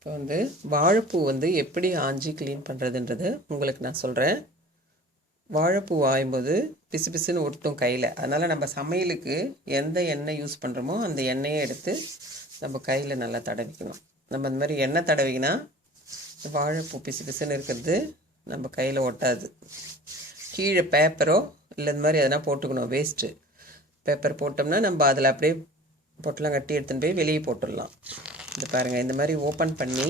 இப்போ வந்து வாழைப்பூ வந்து எப்படி ஆஞ்சி க்ளீன் பண்ணுறதுன்றது உங்களுக்கு நான் சொல்கிறேன். வாழைப்பூ ஆயும்போது பிசு பிசுன்னு ஒட்டும் கையில். அதனால் நம்ம சமையலுக்கு எந்த எண்ணெய் யூஸ் பண்ணுறோமோ அந்த எண்ணெயை எடுத்து நம்ம கையில் நல்லா தடவிக்கணும். நம்ம இந்த மாதிரி எண்ணெய் தடவிக்கினா வாழைப்பூ பிசு பிசுன்னு இருக்கிறது நம்ம கையில் ஒட்டாது. கீழே பேப்பரோ இல்லை இந்த மாதிரி எதனா போட்டுக்கணும். வேஸ்ட்டு பேப்பர் போட்டோம்னா நம்ம அதில் அப்படியே பொட்டெலாம் கட்டி எடுத்துன்னு போய் வெளியே போட்டுடலாம். இது பாருங்கள், இந்த மாதிரி ஓப்பன் பண்ணி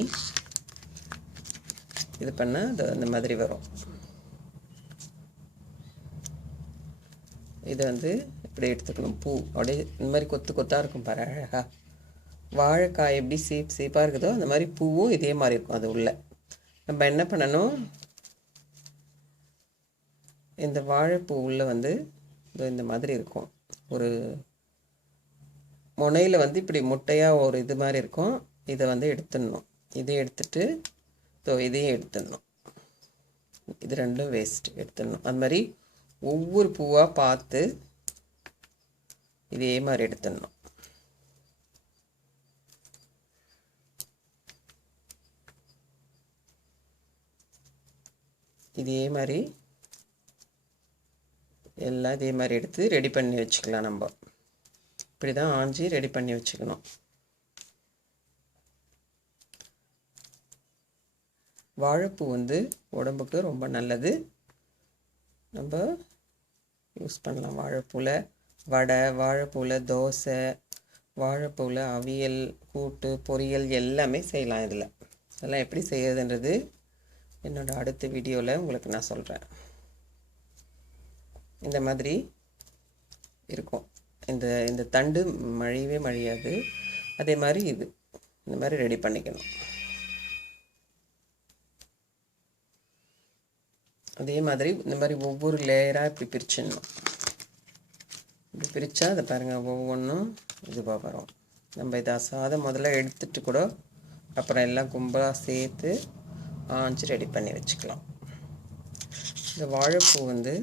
இது பண்ணால் அது இந்த மாதிரி வரும். இதை வந்து இப்படி எடுத்துக்கணும். பூ அப்படியே இந்த மாதிரி கொத்து கொத்தாக இருக்கும் பாரு, அழகாக. வாழைக்காய் எப்படி சீப்பாக இருக்குதோ அந்த மாதிரி பூவும் இதே மாதிரி இருக்கும். அது உள்ள நம்ம என்ன பண்ணணும், இந்த வாழைப்பூ உள்ள வந்து இந்த மாதிரி இருக்கும். ஒரு முனையில் வந்து இப்படி முட்டையாக ஒரு இது மாதிரி இருக்கும். இதை வந்து எடுத்துடணும். இதை எடுத்துட்டு இதையும் எடுத்துடணும். இது ரெண்டும் வேஸ்ட் எடுத்துடணும். அது மாதிரி ஒவ்வொரு பூவாக பார்த்து இதே மாதிரி எடுத்துடணும். இதே மாதிரி எல்லாம் இதே மாதிரி எடுத்து ரெடி பண்ணி வச்சுக்கலாம். நம்ம இப்படி தான் ஆஞ்சி ரெடி பண்ணி வச்சுக்கணும். வாழைப்பூ வந்து உடம்புக்கு ரொம்ப நல்லது. நம்ம யூஸ் பண்ணலாம். வாழைப்பூவில் வடை, வாழைப்பூவில் தோசை, வாழைப்பூவில் அவியல், கூட்டு, பொரியல் எல்லாமே செய்யலாம். இதெல்லாம் எப்படி செய்யறதுன்றது என்னோடய அடுத்த வீடியோவில் உங்களுக்கு நான் சொல்கிறேன். இந்த மாதிரி இருக்கும். இந்த தண்டு மழியவே மழியாது. அதே மாதிரி இந்த மாதிரி ரெடி பண்ணிக்கணும். அதே மாதிரி இந்த மாதிரி ஒவ்வொரு லேயராக இப்படி பிரிச்சிடணும். இப்படி பிரித்தா அதை பாருங்கள், ஒவ்வொன்றும் இதுவாக வரும். நம்ம இதை அசாத முதல்ல எடுத்துகிட்டு கூட அப்புறம் எல்லாம் கும்பலாக சேர்த்து ஆஞ்சி ரெடி பண்ணி வச்சுக்கலாம். இந்த வாழைப்பூ வந்து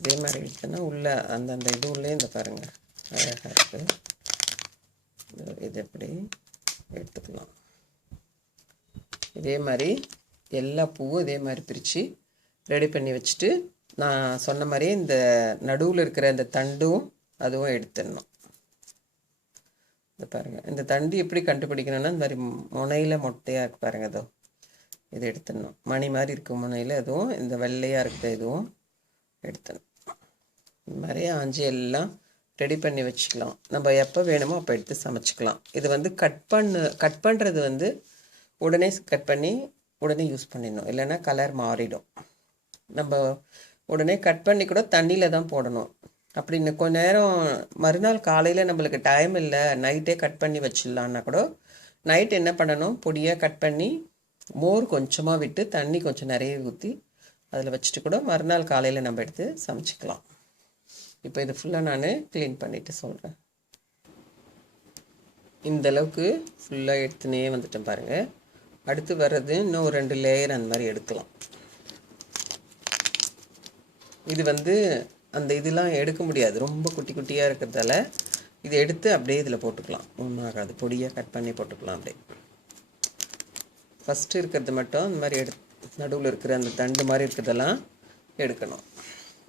இதே மாதிரி எடுத்தோன்னா உள்ளே அந்தந்த இது உள்ளே இந்த பாருங்கள் அழகாக இருக்குது. இது எப்படி எடுத்துக்கலாம். இதே மாதிரி எல்லா பூவும் இதே மாதிரி பிரித்து ரெடி பண்ணி வச்சுட்டு நான் சொன்ன மாதிரி இந்த நடுவில் இருக்கிற இந்த தண்டும் அதுவும் எடுத்துடணும். இது பாருங்கள், இந்த தண்டு எப்படி கண்டுபிடிக்கணும்னா இந்த மாதிரி முனையில் மொட்டையாக இருக்கு பாருங்கள், அதோ இதை எடுத்துடணும். மணி மாதிரி இருக்கும் முனையில், அதுவும் இந்த வெள்ளையாக இருக்கிற இதுவும் எடுத்துடணும். இந்த மாதிரி ஆஞ்சி எல்லாம் ரெடி பண்ணி வச்சுக்கலாம். நம்ம எப்போ வேணுமோ அப்போ எடுத்து சமைச்சிக்கலாம். இது வந்து கட் பண்ணுறது வந்து உடனே கட் பண்ணி உடனே யூஸ் பண்ணிடணும். இல்லைன்னா கலர் மாறிடும். நம்ம உடனே கட் பண்ணி கூட தண்ணியில் தான் போடணும். அப்படி இன்னும் கொஞ்ச நேரம் மறுநாள் காலையில் நம்மளுக்கு டைம் இல்லை, நைட்டே கட் பண்ணி வச்சிடலான்னா கூட நைட் என்ன பண்ணணும், பொடியாக கட் பண்ணி மோர் கொஞ்சமாக விட்டு தண்ணி கொஞ்சம் நிறைய ஊற்றி அதில் வச்சுட்டு கூட மறுநாள் காலையில் நம்ம எடுத்து சமைச்சிக்கலாம். இப்போ இது ஃபுல்லாக நான் க்ளீன் பண்ணிவிட்டு சொல்கிறேன். இந்தளவுக்கு ஃபுல்லாக எடுத்துனே வந்துட்டேன் பாருங்கள். அடுத்து வர்றது இன்னும் ஒரு 2 லேயர் அந்த மாதிரி எடுக்கலாம். இது வந்து அந்த இதெல்லாம் எடுக்க முடியாது, ரொம்ப குட்டி குட்டியாக இருக்கிறதால இதை எடுத்து அப்படியே இதில் போட்டுக்கலாம். ஒன்றாகாது, பொடியாக கட் பண்ணி போட்டுக்கலாம். அப்படியே ஃபஸ்ட்டு இருக்கிறது மட்டும் இந்த மாதிரி நடுவில் இருக்கிற அந்த தண்டு மாதிரி இருக்கிறதெல்லாம் எடுக்கணும்.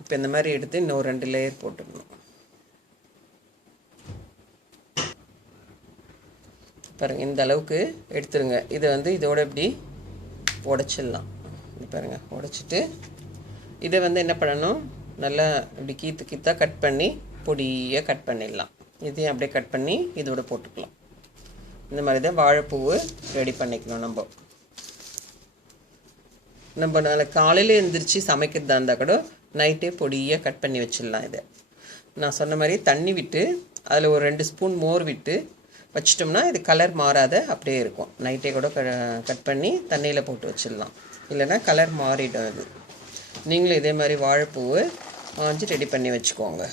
இப்போ இந்த மாதிரி எடுத்து இன்னும் 2 லேயர் போட்டுக்கணும். பாருங்கள், இந்த அளவுக்கு எடுத்துருங்க. இதை வந்து இதோட இப்படி உடச்சிடலாம். இது பாருங்கள், உடச்சிட்டு இதை வந்து என்ன பண்ணணும், நல்லா இப்படி கீத்தாக கட் பண்ணி பொடியாக கட் பண்ணிடலாம். இதையும் அப்படியே கட் பண்ணி இதோட போட்டுக்கலாம். இந்த மாதிரி தான் வாழைப்பூவு ரெடி பண்ணிக்கணும். நம்ம நாளைக்கு காலையில் எழுந்திரிச்சு சமைக்கிறதா இருந்தால் கூட நைட்டே பொடியாக கட் பண்ணி வச்சிடலாம். இதை நான் சொன்ன மாதிரி தண்ணி விட்டு அதில் ஒரு 2 ஸ்பூன் மோர் விட்டு வச்சிட்டோம்னா இது கலர் மாறாத அப்படியே இருக்கும். நைட்டே கூட கட் பண்ணி தண்ணியில் போட்டு வச்சிடலாம். இல்லைன்னா கலர் மாறிடும். அது நீங்களும் இதே மாதிரி வாழைப்பூவை ஆஞ்சி ரெடி பண்ணி வச்சுக்கோங்க.